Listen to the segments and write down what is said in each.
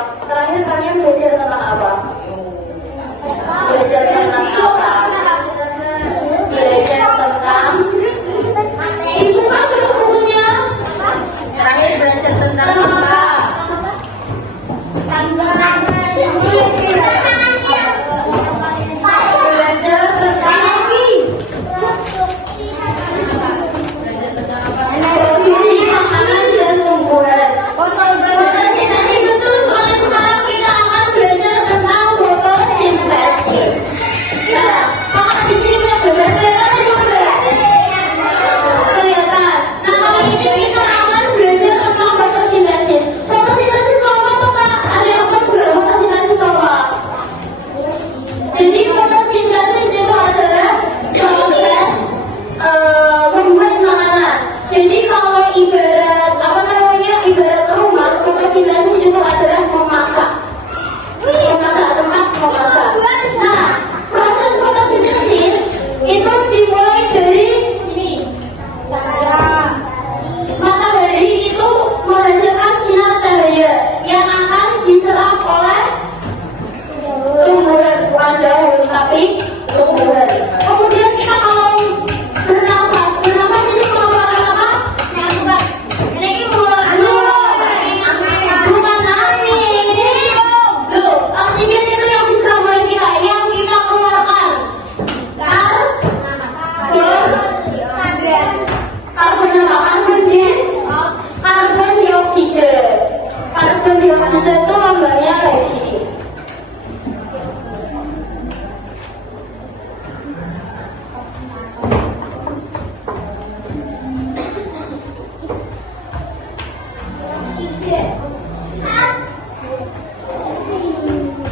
Terakhir kalian belajar tentang apa? Belajar tentang apa? Belajar tentang ibu kan bukunya. Terakhir belajar tentang apa?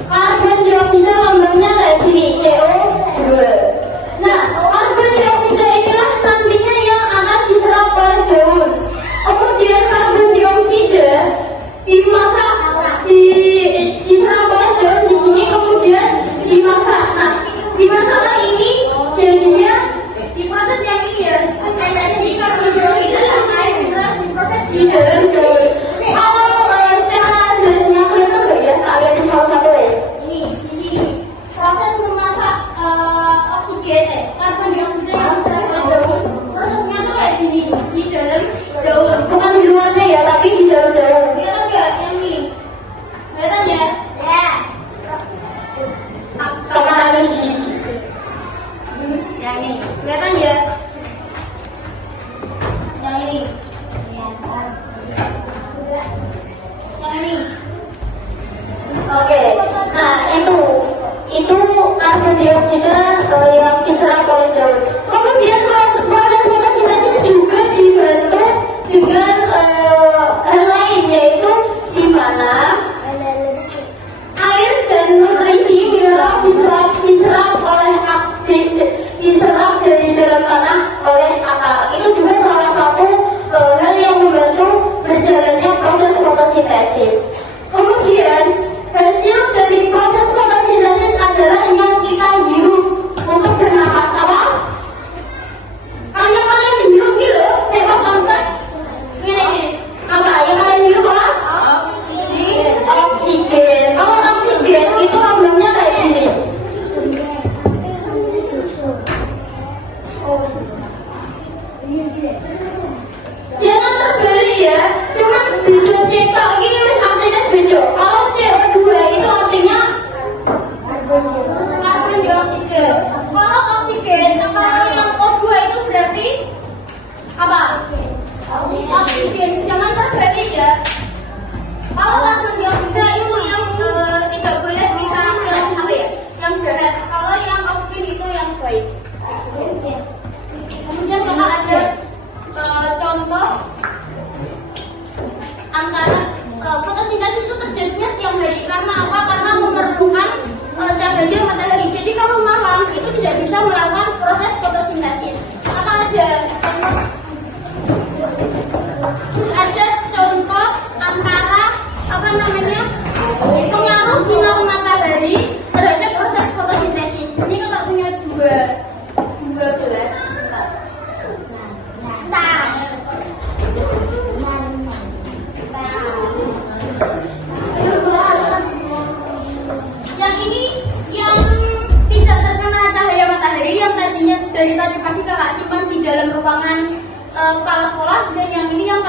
Karbon dioksida lambangnya kayak gini, CO2. Nah, karbon dioksida inilah nantinya yang akan diserap oleh daun. Kemudian karbon dioksida dimasak, diserap oleh daun di sini, kemudian dimasak. Nah, dimasaklah ini jadinya diproses yang ini ya. Jadi karbon dioksida dan air diproses di dalam daun. Bukan di luarnya ya, tapi di dalam-dalam. Kelihatan nggak yang ini? Kelihatan ya? Ya. Kamera ini. Yang ini. Kelihatan ya? Yang ini. Yang ini. Oke. Nah, itu karbon dioksida yang diserap oleh daun. Kemudian proses fotosintesis juga dibantu dengan hal lain, yaitu di mana air dan nutrisi mineral diserap dari dalam tanah oleh akar. Itu juga salah satu hal yang membantu berjalannya proses fotosintesis. Kemudian hasil dari proses fotosintesis adalah yang kita hirup untuk bernapas. Apa? Kalian hirup gitu, bebas banget. Ini apa? Yang kalian hirup apa? Oksigen. Kalau oksigen itu lambangnya kayak gini.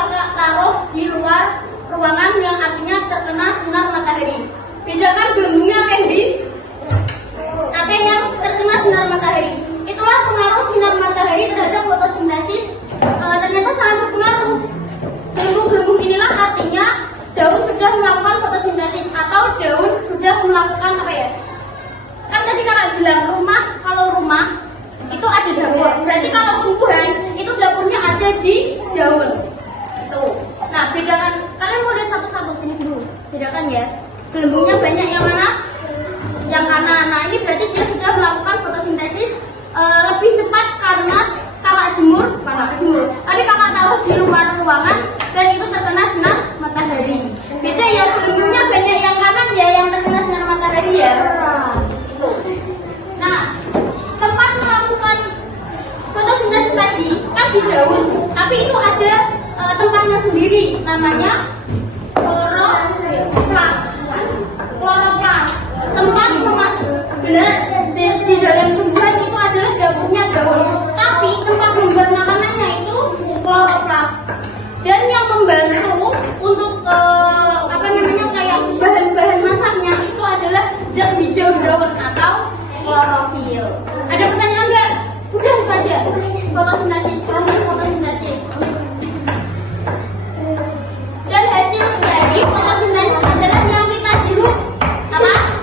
kakak taruh di luar ruangan yang artinya terkena sinar matahari. Bedakan gelembungnya Fendi. Yang terkena sinar matahari. Itulah pengaruh sinar matahari terhadap fotosintesis. Ternyata sangat berpengaruh. Gelembung-gelembung inilah artinya daun sudah melakukan fotosintesis atau daun sudah melakukan apa ya? Kan tadi kakak bilang kalau rumah itu ada dapur. Berarti kalau tumbuhan itu dapurnya ada di daun. Tuh. Nah, bedakan. Kalian mau lihat satu-satu sini dulu. Bedakan ya. Gelembungnya banyak yang mana? Yang kanan. Nah, ini berarti dia sudah melakukan fotosintesis lebih cepat karena kakak jemur. Tadi kakak taruh di luar ruangan dan itu terkena sinar matahari. Beda ya, gelembungnya banyak yang kanan ya yang terkena sinar matahari ya. Itu. Nah, tempat melakukan fotosintesis tadi kan di daun, tapi itu ada tempatnya sendiri, namanya kloroplas. Tempat benar di dalam tumbuhan itu adalah dapurnya daun, tapi tempat membuat makanannya itu kloroplas. Dan yang membantu untuk kayak bahan-bahan masaknya itu adalah zat hijau daun atau klorofil. Ada pertanyaan nggak? Udah itu aja. Fotosintesis, proses fotosintesis. Dan hasil dari fotosintesis adalah yang kita hirup apa?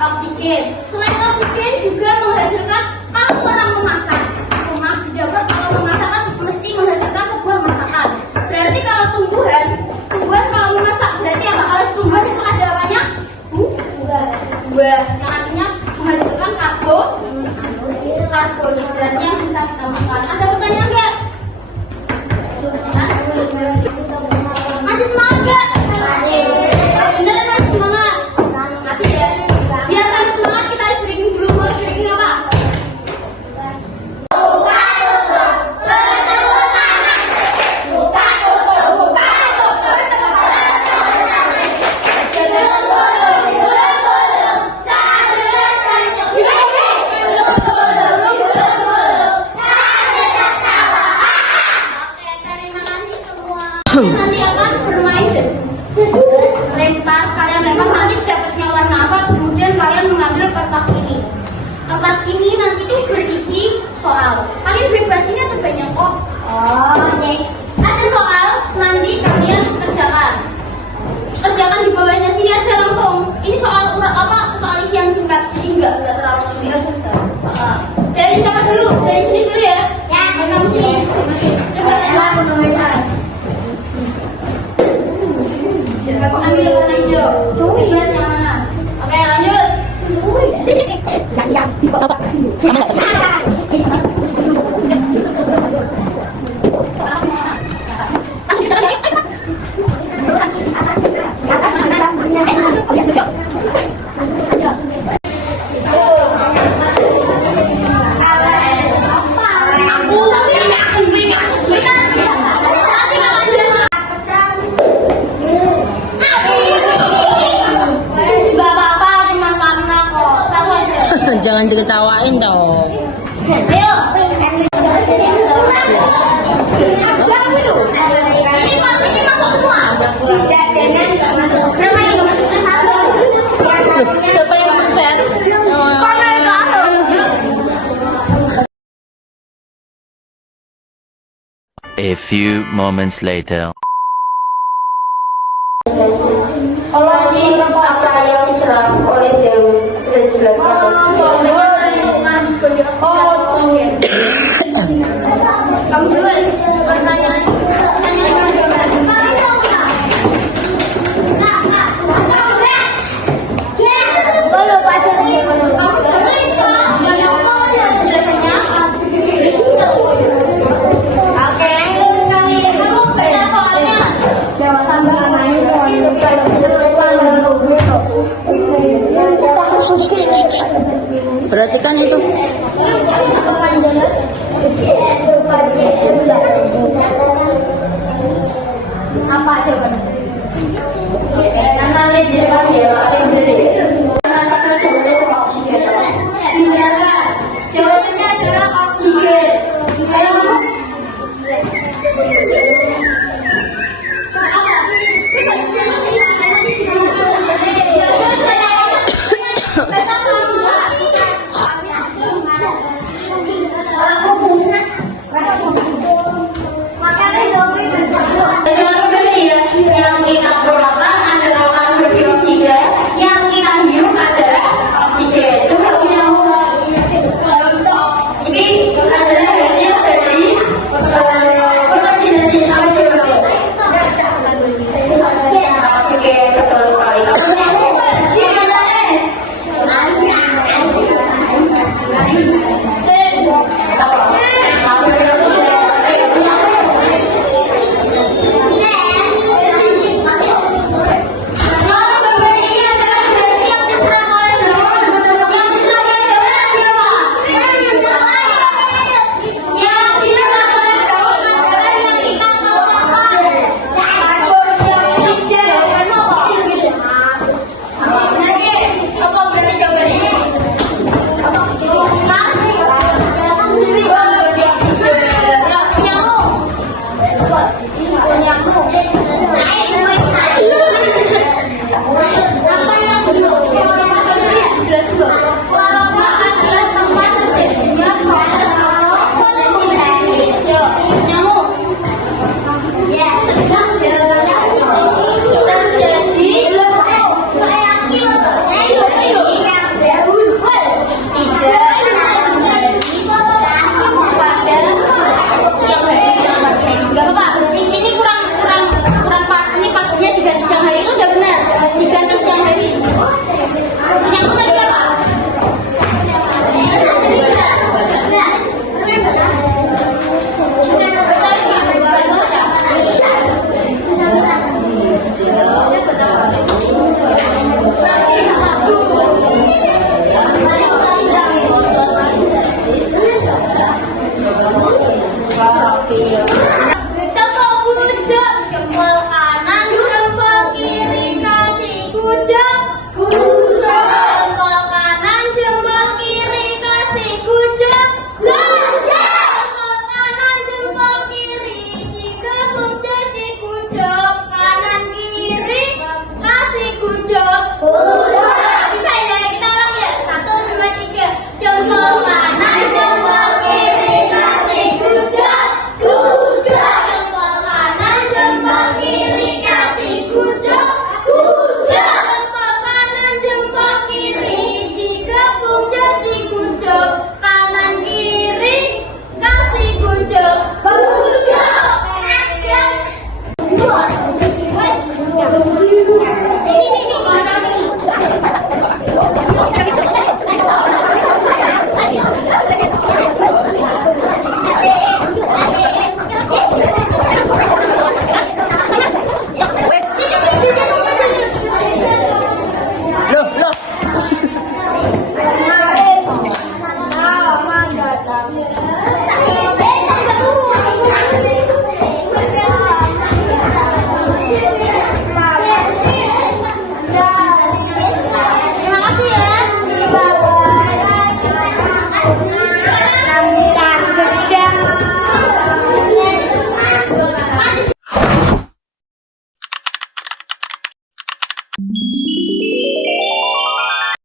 Oksigen. Selain oksigen juga menghasilkan kalau orang memasak rumah di dapur, kalau memasak kan mesti menghasilkan sebuah masakan. Berarti kalau tumbuhan kalau memasak berarti apa? Kalau tumbuhan itu ada apanya? Buah. Yang artinya menghasilkan karbohidrat yang bisa kita makan. Ada pertanyaan nggak? Lanjut semangat nggak? Beneran lanjut semangat. Nanti ya. Biar lanjut semangat kita stretching dulu. Mau stretching apa? Buka tutup. Bertepuk tangan. Buka tutup. Buka tutup. Bertepuk tangan. Nanti akan bermain kalian lempar nanti dapatnya warna apa, kemudian kalian mengambil kertas ini. Kertas ini nanti tuh berisi soal. Kalian bebas, ini ada banyak kok. Oke. Ada soal, nanti kalian kerjakan di bawahnya sini aja langsung. Ini soal soal isian singkat, jadi enggak terlalu sulit. Dari siapa dulu? Dari sini dulu ya. Ya. Kamu sini. Coba ya. Ambil warna hijau. Bebas yang mana? Oke, lanjut. Jangan diketawain dong. Ayo. Ini masuk semua. Namanya juga masuk. Siapa yang mencet? A few moments later. Lagi apa yang diserap oleh daun dan jelaskan. Kamu dulu pertanyaan. Berarti kan itu apa jawabannya?